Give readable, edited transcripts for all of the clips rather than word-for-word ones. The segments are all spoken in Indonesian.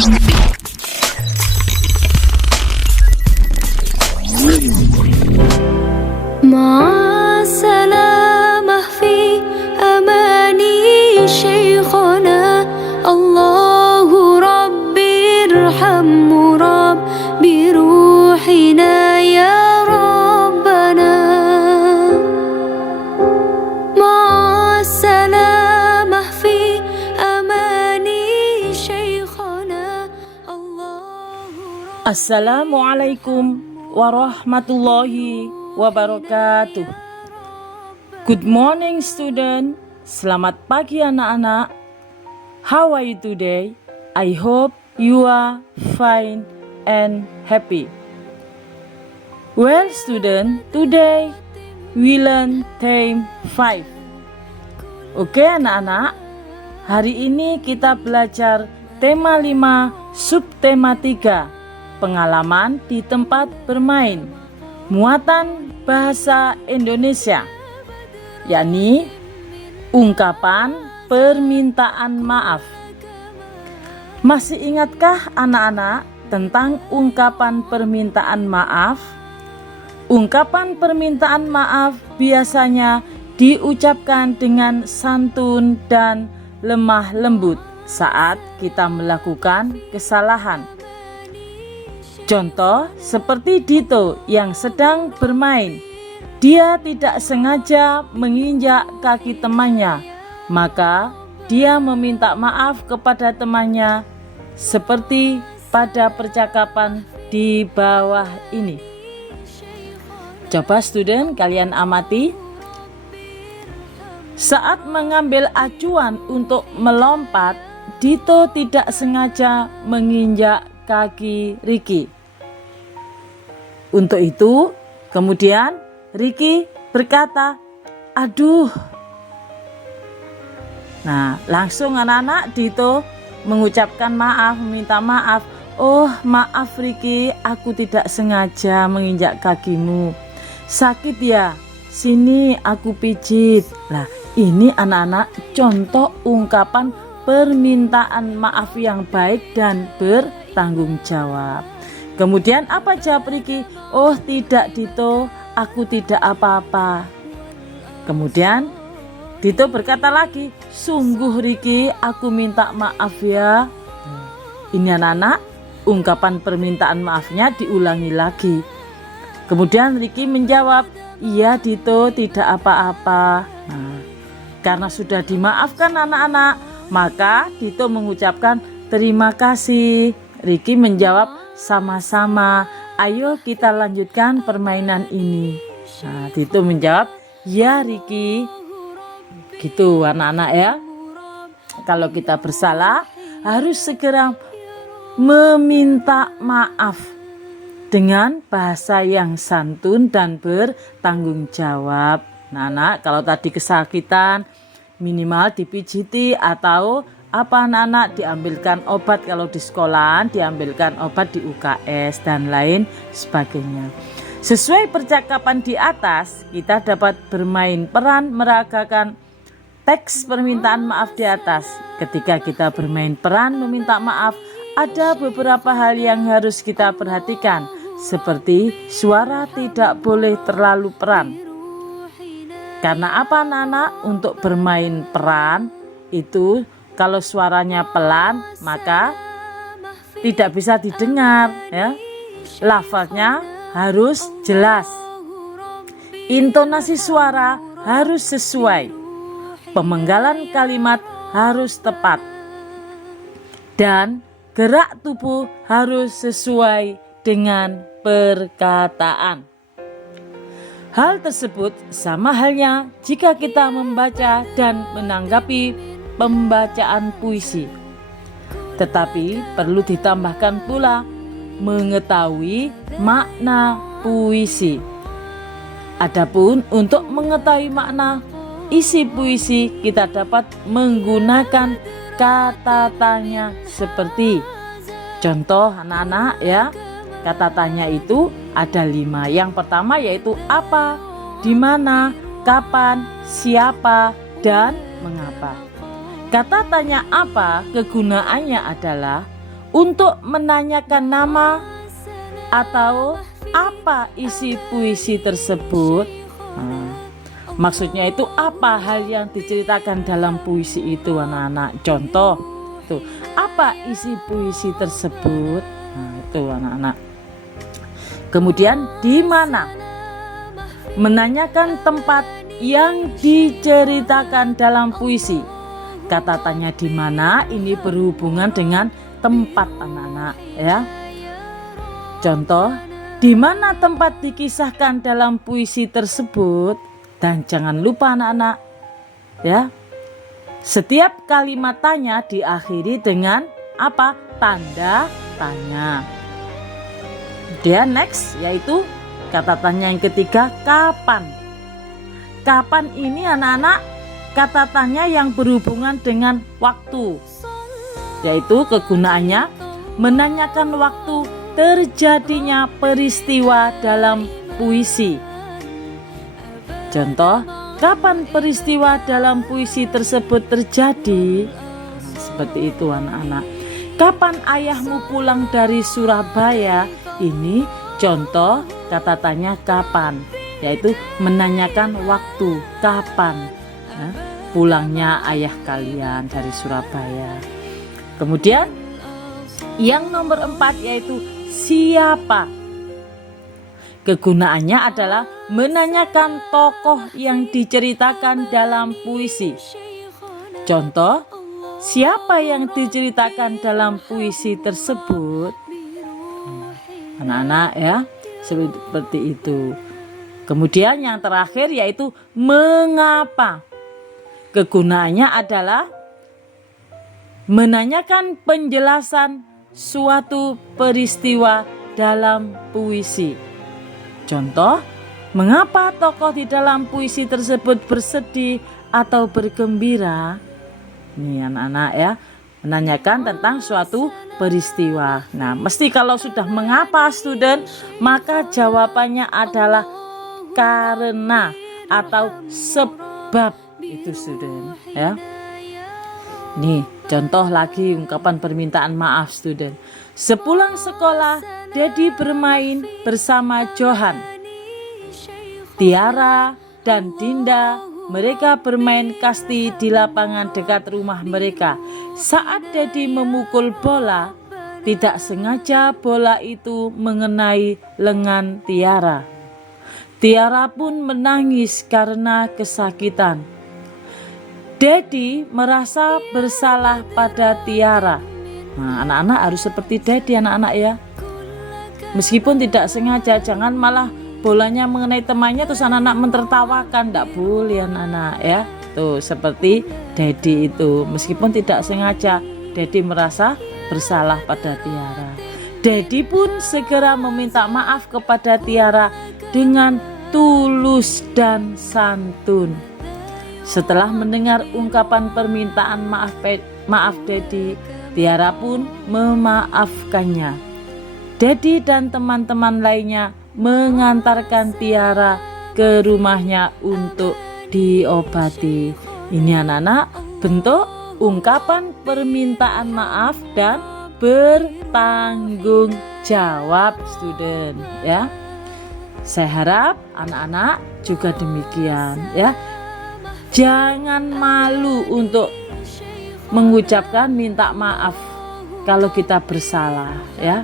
مع السلامة في أماني شيخنا الله ربي ارحم ربي روحنا يا ربنا مع السلامة في أماني شيخنا الله Assalamualaikum warahmatullahi wabarakatuh. Good morning student. Selamat pagi anak-anak. How are you today? I hope you are fine and happy. Well student, today we learn theme 5. Oke anak-anak, hari ini kita belajar tema 5 subtema 3. Pengalaman di tempat bermain, muatan bahasa Indonesia, yakni ungkapan permintaan maaf. Masih ingatkah anak-anak tentang ungkapan permintaan maaf? Ungkapan permintaan maaf biasanya diucapkan dengan santun dan lemah lembut saat kita melakukan kesalahan. Contoh seperti Dito yang sedang bermain. Dia tidak sengaja menginjak kaki temannya, maka dia meminta maaf kepada temannya seperti pada percakapan di bawah ini. Coba student kalian amati. Saat mengambil acuan untuk melompat, Dito tidak sengaja menginjak kaki Ricky. Untuk itu, kemudian Ricky berkata, "Aduh." Nah, langsung anak-anak Dito mengucapkan maaf, meminta maaf. "Oh, maaf Ricky, aku tidak sengaja menginjak kakimu. Sakit ya? Sini aku pijit." Nah, ini anak-anak contoh ungkapan permintaan maaf yang baik dan bertanggung jawab. Kemudian apa jawab Ricky? "Oh tidak Dito, aku tidak apa-apa." Kemudian Dito berkata lagi, "Sungguh Ricky, aku minta maaf ya." Ini anak-anak, ungkapan permintaan maafnya diulangi lagi. Kemudian Ricky menjawab, "Iya Dito, tidak apa-apa." Nah, karena sudah dimaafkan anak-anak, maka Dito mengucapkan terima kasih. Ricky menjawab, "Sama-sama, ayo kita lanjutkan permainan ini." Nah, Dito menjawab, "Ya Ricky." Gitu anak-anak ya. Kalau kita bersalah harus segera meminta maaf dengan bahasa yang santun dan bertanggung jawab. Nah, anak, kalau tadi kesakitan minimal dipijiti atau anak-anak diambilkan obat, kalau di sekolahan diambilkan obat di UKS dan lain sebagainya. Sesuai percakapan di atas, kita dapat bermain peran meragakan teks permintaan maaf di atas. Ketika kita bermain peran meminta maaf, ada beberapa hal yang harus kita perhatikan, seperti suara tidak boleh terlalu peran. Karena apa anak-anak? Untuk bermain peran itu kalau suaranya pelan maka tidak bisa didengar ya. Lafaznya harus jelas. Intonasi suara harus sesuai. Pemenggalan kalimat harus tepat. Dan gerak tubuh harus sesuai dengan perkataan. Hal tersebut sama halnya jika kita membaca dan menanggapi pembacaan puisi. Tetapi perlu ditambahkan pula mengetahui makna puisi. Adapun untuk mengetahui makna isi puisi, kita dapat menggunakan kata tanya seperti contoh anak-anak ya. Kata tanya itu ada 5. Yang pertama yaitu apa, di mana, kapan, siapa, dan mengapa. Kata tanya apa kegunaannya adalah untuk menanyakan nama atau apa isi puisi tersebut. Maksudnya itu apa hal yang diceritakan dalam puisi itu anak-anak. Contoh tuh, apa isi puisi tersebut? Itu anak-anak. Kemudian di mana? Menanyakan tempat yang diceritakan dalam puisi. Kata tanya di mana ini berhubungan dengan tempat anak-anak ya. Contoh, di mana tempat dikisahkan dalam puisi tersebut? Dan jangan lupa anak-anak ya, setiap kalimat tanya diakhiri dengan apa? Tanda tanya. Kemudian next yaitu kata tanya yang ketiga, kapan. Kapan ini anak-anak kata tanya yang berhubungan dengan waktu, yaitu kegunaannya menanyakan waktu terjadinya peristiwa dalam puisi. Contoh, kapan peristiwa dalam puisi tersebut terjadi? Seperti itu anak-anak. Kapan ayahmu pulang dari Surabaya? Ini contoh kata tanya kapan, yaitu menanyakan waktu kapan pulangnya ayah kalian dari Surabaya. Kemudian yang nomor 4 yaitu siapa. Kegunaannya adalah menanyakan tokoh yang diceritakan dalam puisi. Contoh, siapa yang diceritakan dalam puisi tersebut? Anak-anak ya, seperti itu. Kemudian yang terakhir yaitu mengapa. Kegunaannya adalah menanyakan penjelasan suatu peristiwa dalam puisi. Contoh, mengapa tokoh di dalam puisi tersebut bersedih atau bergembira? Nih anak-anak ya, menanyakan tentang suatu peristiwa. Nah, mesti kalau sudah mengapa student, maka jawabannya adalah karena atau sebab itu student ya. Nih, contoh lagi ungkapan permintaan maaf student. Sepulang sekolah, Dedi bermain bersama Johan, Tiara dan Dinda. Mereka bermain kasti di lapangan dekat rumah mereka. Saat Dedi memukul bola, tidak sengaja bola itu mengenai lengan Tiara. Tiara pun menangis karena kesakitan. Dedi merasa bersalah pada Tiara. Nah, anak-anak harus seperti Dedi anak-anak ya. Meskipun tidak sengaja, jangan malah bolanya mengenai temannya terus anak-anak mentertawakan, tidak boleh anak-anak ya. Tuh seperti Dedi itu, meskipun tidak sengaja, Dedi merasa bersalah pada Tiara. Dedi pun segera meminta maaf kepada Tiara dengan tulus dan santun. Setelah mendengar ungkapan permintaan maaf Dedi, Tiara pun memaafkannya. Dedi dan teman-teman lainnya mengantarkan Tiara ke rumahnya untuk diobati. Ini anak-anak bentuk ungkapan permintaan maaf dan bertanggung jawab student ya. Saya harap anak-anak juga demikian ya. Jangan malu untuk mengucapkan minta maaf kalau kita bersalah ya.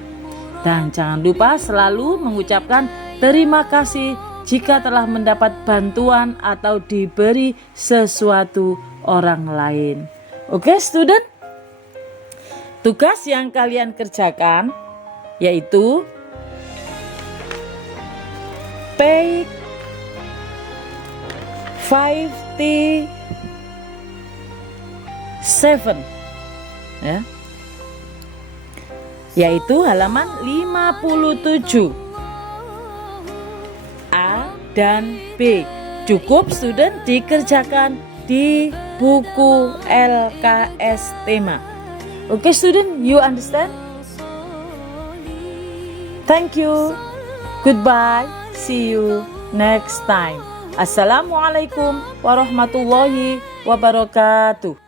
Dan jangan lupa selalu mengucapkan terima kasih jika telah mendapat bantuan atau diberi sesuatu orang lain. Oke student, tugas yang kalian kerjakan yaitu page 57 ya. Yaitu halaman 57 A dan B. Cukup student dikerjakan di buku LKS tema. Oke student, you understand? Thank you. Goodbye. See you next time. Assalamualaikum warahmatullahi wabarakatuh.